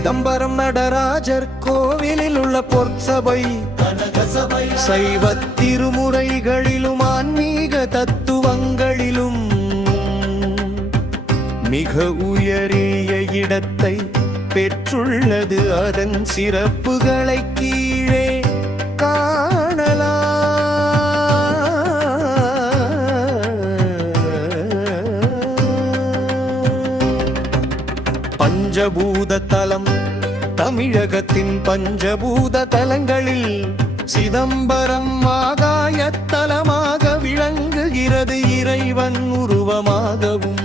சிதம்பரம் நடராஜர் கோவிலில் உள்ள பொற்சபை கனகசபை சைவ திருமுறைகளிலும் ஆன்மீக தத்துவங்களிலும் மிக உயரிய இடத்தை பெற்றுள்ளது. அதன் சிறப்புகளை கீழே காணலாம். பஞ்சபூத தலம். தமிழகத்தின் பஞ்சபூத தலங்களில் சிதம்பரம் ஆகாயத்தலமாக விளங்குகிறது. இறைவன் உருவமாகவும்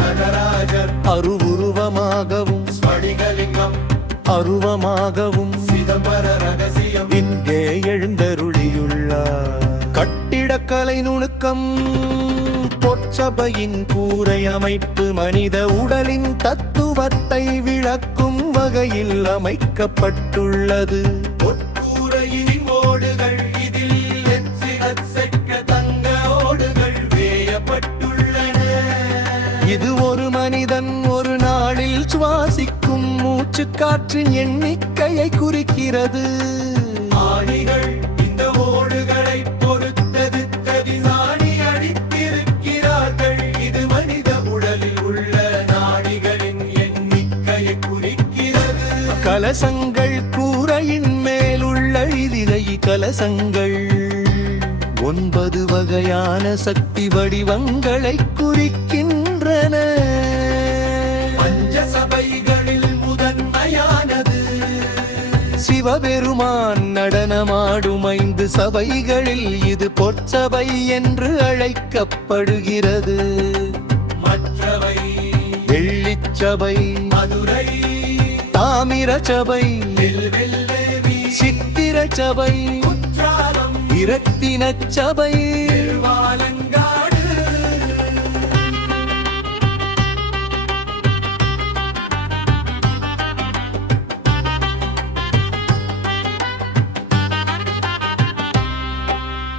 நடராஜர் அருவுருவமாகவும் ஸ்படிகலிங்கம் அருவமாகவும் சிதம்பர ரகசியம் இங்கே எழுந்தருளியுள்ளார். கட்டிடக்கலை நுணுக்கம். பொற்சபையின் கூரை அமைப்பு மனித உடலின் தத்துவத்தை விளக்கும் வகையில் அமைக்கப்பட்டுள்ளது. பொற்கூரையின் ஓடுகள் இதில் தங்க ஓடுகள் வேயப்பட்டுள்ளன. இது ஒரு மனிதன் ஒரு நாளில் சுவாசிக்கும் மூச்சு காற்றின் எண்ணிக்கையை குறிக்கிறது. ஆணிகள் இந்த ஓடுகளை பொறுத்தது கதிசாணி அடித்திருக்கிறார்கள். இது மனித உடலில் உள்ள நாடிகளின் எண்ணிக்கையை குறிக்கிறது. கலசங்கள். கூரையின் மேலுள்ள இதிலை கலசங்கள் 9 வகையான சக்தி வடிவங்களை குறிக்கின்றன. பஞ்சசபைகளில் முதன்மையானது சிவபெருமான் நடனமாடும் 5 சபைகளில் இது பொற்சபை என்று அழைக்கப்படுகிறது. மற்றவை வெள்ளிச்சபை, மதுரை, தாமிரச்சபை, சித்திரச்சபை, இரத்தினச்சபை, வாலங்காடு.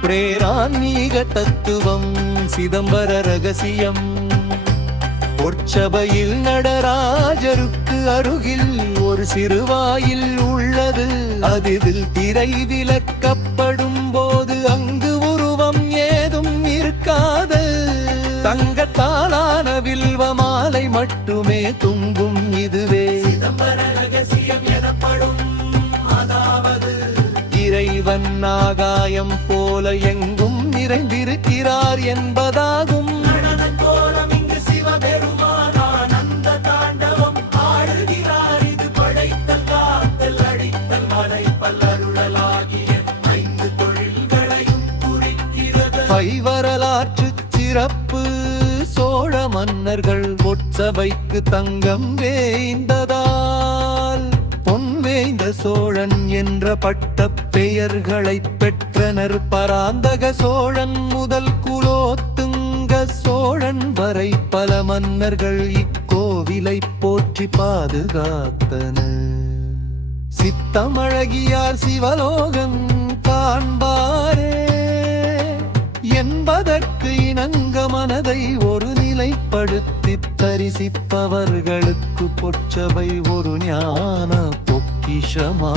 பிரேரான்மீக தத்துவம். சிதம்பர ரகசியம். பொற்சபையில் நடராஜருக்கு அருகில் ஒரு சிறுவாயில் உள்ளது. அதில் திரை விலக்கப்படும் போது அங்கு உருவம் ஏதும் இருக்காது. தங்கத்தாலான வில்வ மாலை மட்டுமே துங்கும். இதுவே சிதம்பர ரகசியம் எனப்படும். அதாவது இறைவன் ஆகாயம் போல எங்கும் நிறைந்திருக்கிறார் என்பதாகும். வரலாற்று சிறப்பு. சோழ மன்னர்கள் பொற்சபைக்கு தங்கம் வேய்ந்ததால் பொன்வேய்ந்த சோழன் என்ற பட்ட பெயர்களை பெற்றனர். பராந்தக சோழன் முதல் குலோத்துங்க சோழன் வரை பல மன்னர்கள் இக்கோவிலை போற்றி பாதுகாத்தனர். சித்தமழகியார் சிவலோகம் காண்பாரே என்பதற்கு இணங்க மனதை ஒரு நிலைப்படுத்தி தரிசிப்பவர்களுக்கு பொற்சபை ஒரு ஞான பொக்கிஷமா.